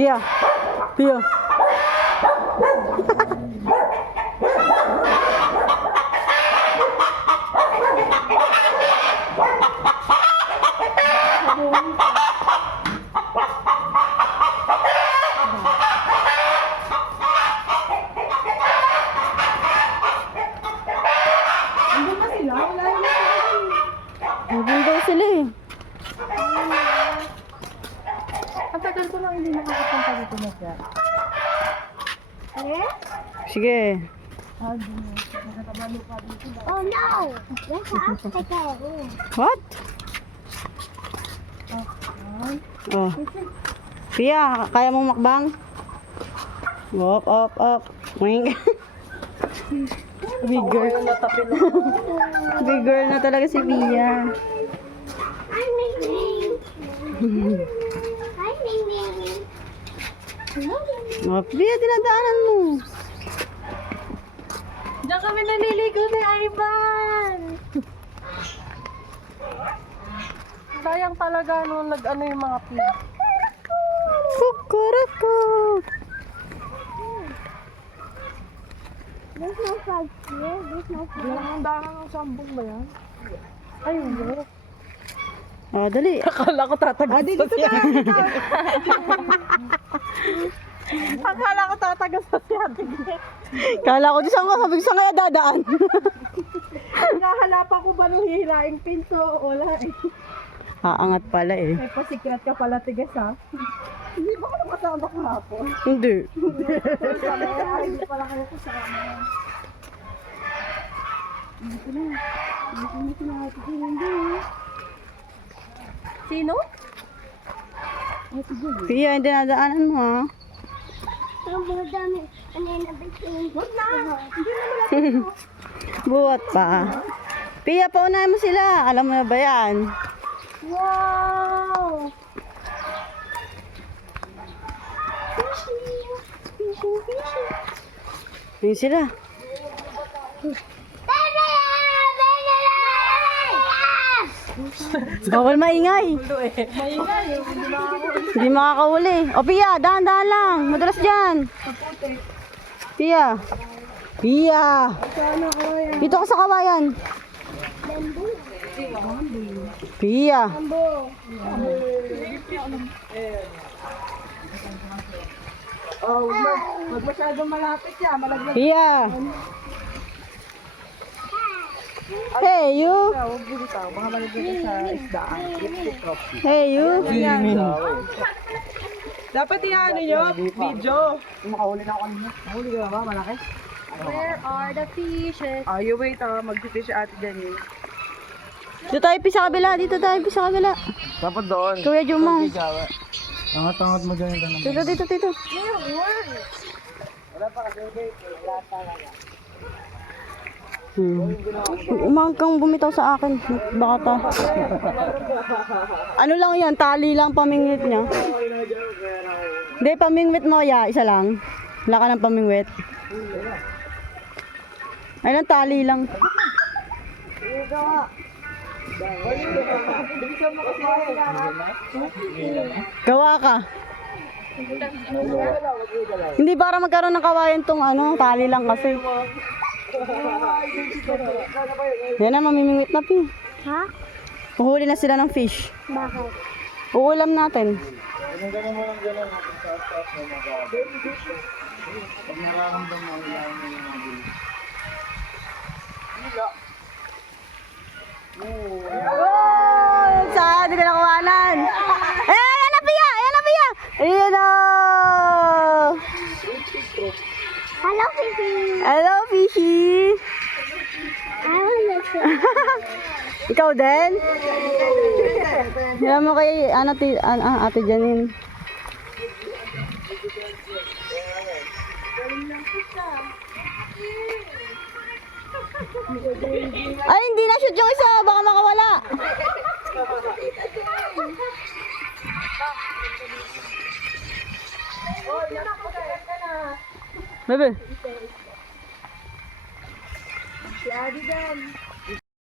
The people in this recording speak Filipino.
Pia. Pia. Nandun daw sila eh. Ang tagal ko lang hindi nakakapunta dito na siya. Sige. Oh no! Let's have to go. What? Oh. Pia, kaya mong makbang? Up. Wing. Big girl. Big girl na talaga si Pia. Hi, Ming Ming. Hi, Ming Ming. Oh, Pia, dinadaanan mo. Diyan kami naliligo ni Ivan! Sayang talaga nung nag-ano yung mga pig. Kukurako. There's no frogs here. There's no frogs. Ang dami ng sambong ba yan? Ay, hindi. Oh, dali. Akala ko tatagas sa siya. Akala ko tatagas sa siya. Kala ko di saan kaya dadaan. Nahalapan ko ba nung hihiraing pinso? Wala eh. Aangat pala eh. May pasikret ka pala tigas ha. Hindi ba ko nakasama kahapon? Hindi. Hindi pala kayo kasama. Sino? Pia, hindi nadaanan mo ha. Ang mga dami. Ano yung nabitin? Huwag na! Hindi na malapit. Buhat pa. Pia, paunahin mo sila. Alam mo na ba yan? Wow! Yun sila. Bawal maingay. Maingay. Hindi makakahuli. O Pia, dahan-dahan lang. Madalas dyan. Pia. Pia. Dito ka sa kawayan. Pia. Oh, wag masyadong malapit yan. Malaglag Pia. Hey you. ka. Huwag bumitaw. Baka malaglag ka sa isdaan. Hey you. Dapat iano nyo, video. Makahuli na ako kanina. Mahuli ka ba? Malaki? Where are the fishes? You wait mag-fish ate Jenny. Dito tayo sa kabila. Dito tayo sa kabila. Dapat doon. Kuya Jumong. Angat-angat mo dyan yung tanong. Dito. Umang kang bumitaw sa akin. Baka ta. Ano lang yan? Tali lang pamingwit niya. Hindi, pamingwit mo ya. Isa lang. Wala ka ng pamingwit. Ayun, tali lang. Gawa ka. Hindi para magkaroon ng kawayan tong ano, tali lang kasi. Yan na, mamimingwit na pi. Ha? Uhuli na sila ng fish. Bakit? Uulam natin. Oh, saan? Hindi ka nakuhanan. Ayan na Pia! Ayan na! Hello, Fifi. Hello, fishy! I want to Ikaw din? Yan mo kay Ate Janine. Ay, hindi na shoot yung isa. Baka makawala. Bebe. Si Adi Dan.